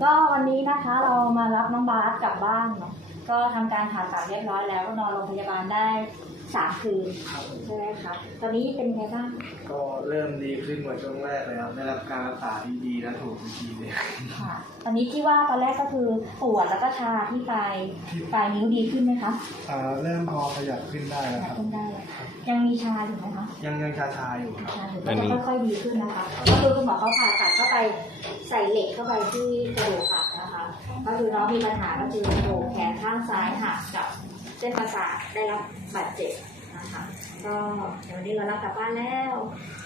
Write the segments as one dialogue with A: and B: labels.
A: ก็วันนี้นะคะเรามารับน้องบาสกลับบ้านเนาะก็ทำการผ่าตัดเรียบร้อยแล้วก็นอนโรงพยาบาลได้3 คืนใช่ไหมคะตอนนี้เป็นไงบ้าง
B: ก็เริ่มดีขึ้นกว่าช่วงแรกเลยครับได้รับการรักษาที่ดีและถูกวิธีเลย
A: ค่ะตอนนี้ที่ว่าตอนแรกก็คือปวดแล้วก็ชาที่ปลายนิ้วดีขึ้นไหมคะ
B: เริ่มพอขยับขึ้นได้แล้วครับ
A: ขึ้นได้ยังมีชาอยู่ไหมคะ
B: ยังชาอยู่ครับ
A: ก็จะค่อยๆดีขึ้นนะคะก็คือคุณหมอเขาผ่าตัดเข้าไปใส่เหล็กเข้าไปที่กระดูกหักนะคะก็คือน้องมีปัญหาก็คือกระดูกแขนข้างซ้ายหักกับเส้นประสาทได้รับบาดเจ็บนะคะก็เดี๋ยววันนี้เรารับกลับบ้านแล้ว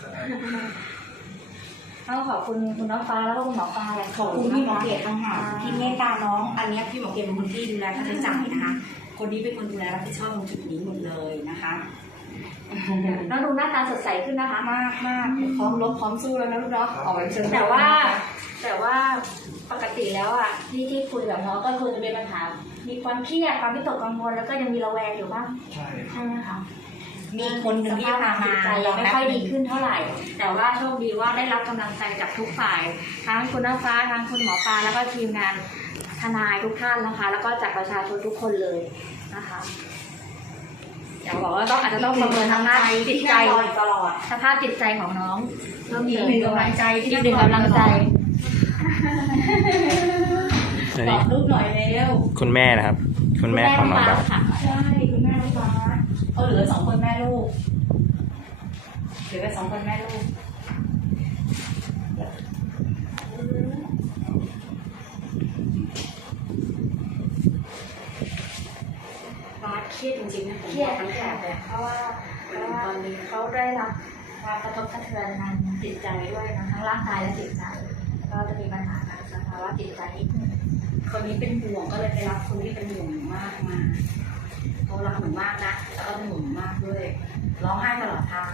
A: ต้องขอบคุณคุณน้องฟ้าแล้วก็คุณหมอปลา
C: ขอบคุณพี่หมอเกศต่างหากที่เมตตาน้องอันนี้พี่หมอเกศเป็นคนที่ดูแลค่าใช้จ่ายนะคะคนนี้เป็นคนดูแลรับผิดชอบตรงจุดนี้หมดเลยนะคะ
A: น้องดูหน้าตาสดใสขึ้นนะคะ
C: มากพร้อมรบพร้อมสู้แล้วนะลูกเนาะออกไปเชิญ
A: แต่ว่าปกติแล้วอ่ะที่คุยกับน้องก็คือจะเป็นปัญหามีความเครียดความวิตกกังวลแล้วก็ยังมีระแวงอยู่บ้างใช่ไหมคะ
C: มีคนหนึ่งที่พามา
A: ยังไม่ค่อยดีขึ้นเท่าไหร่แต่ว่าโชคดีว่าได้รับกำลังใจจากทุกฝ่ายทั้งคุณน้าฟ้าทั้งคุณหมอปลาแล้วก็ทีมงานทนายทุกท่านนะคะแล้วก็จากประชาชนทุกคนเลยนะคะอยากบอกว่าอาจจะต้องประเมินทางด้านจิตใจ
C: ตลอด
A: สภาพจิตใจของน้อง
C: เพิ่มอีกหนึ่งกำลังใจ
A: ที่ดึงกำลังใจ
C: บอกลูกหน่อยเร็ว
D: คุณแม่นะครับคุณแม่ของน้องบาส
C: ใช่คุณแม่น้องบาสเขาเหลือ2 คนแม่ลูกเหลือ2 คนแม่ลูกบาสเครียดจริงๆนะผมบอกตั้งแต่
A: เพราะว่าตอนนี้เขาได้รับความกระทบกระเทือนทางจิตใจด้วยนะทั้งร่างกายและจิตใจก็จะมีปัญหาทางสภาวะจิตใจนิดนึง
C: คนนี้เป็นห่วงก็เลยไปรับคนที่เป็นห่วงมากมาเขารักหนูมากนะแล้วก็เป็นห่วงมากด้วยร้องไห้ตลอดทาง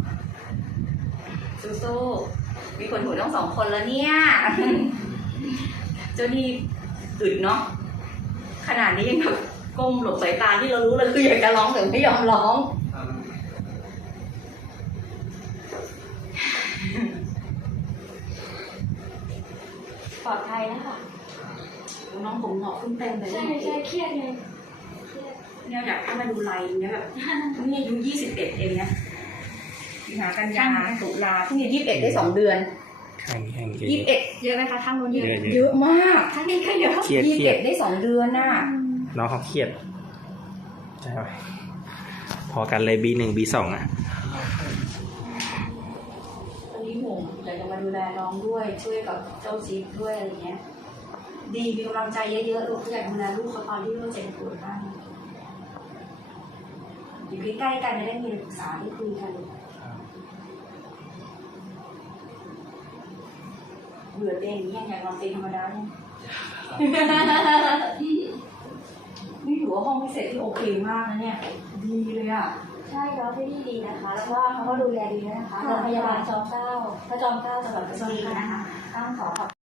C: สู้ๆมีคนห่วงต้อง2 คนแล้วเนี่ยเจ้านี่อึดเนาะขนาดนี้ยังแบบก้มหลบสายตาที่เรารู้เลยคืออยากจะร้องแต่ไม่ยอมร้อง
A: ปลอดภัยแล้วค่ะ
C: น้องผมหงอกขึ้นเต็มเลย
A: ใช่เครียดเลย
C: เนี่ยอยากให้มาดูไลน์เนี่ยแบบนี่อายุ21เองนะสิงหากันยาตุลาเพิ่ง21ได้2 เดือน21
A: เยอะไหมคะทั้งนู้น
C: เยอะมาก
A: ทั้งนี้ก็เยอะ
C: 21ได้2 เดือนน่ะ
D: น้องเขาเครียดใช่ไหมพอกันเลย B1 B2 อ่ะ
C: ตอนนี้ห่วงอยากจะมาดูแลน้องด้วยช่วยกับเจ้าจิ๊บด้วยอะไรเงี้ยดีมีกำลังใจเยอะๆลูกอยากดูแลลูกเขาตอนที่เขาเจ็บปวดบ้างอยู่ใกล้ๆกันจะได้มีปรึกษาได้คุยกันเบื่อเตียงอย่างนี้อยากนอนเตียงธรรมดาเนี่ยนี่ถือว่าห้องพิเศษที่โอเคมากนะเนี่ยดีเลยอ่ะ
A: ใช่เราที่นี่ดีนะคะแล้วก็เขาก็ดูแลดีนะคะโรงพยาบาลจอมเกล้าพระจอมเกล้าจังหวัดเพชรบุรีนะคะต้องขอขอบ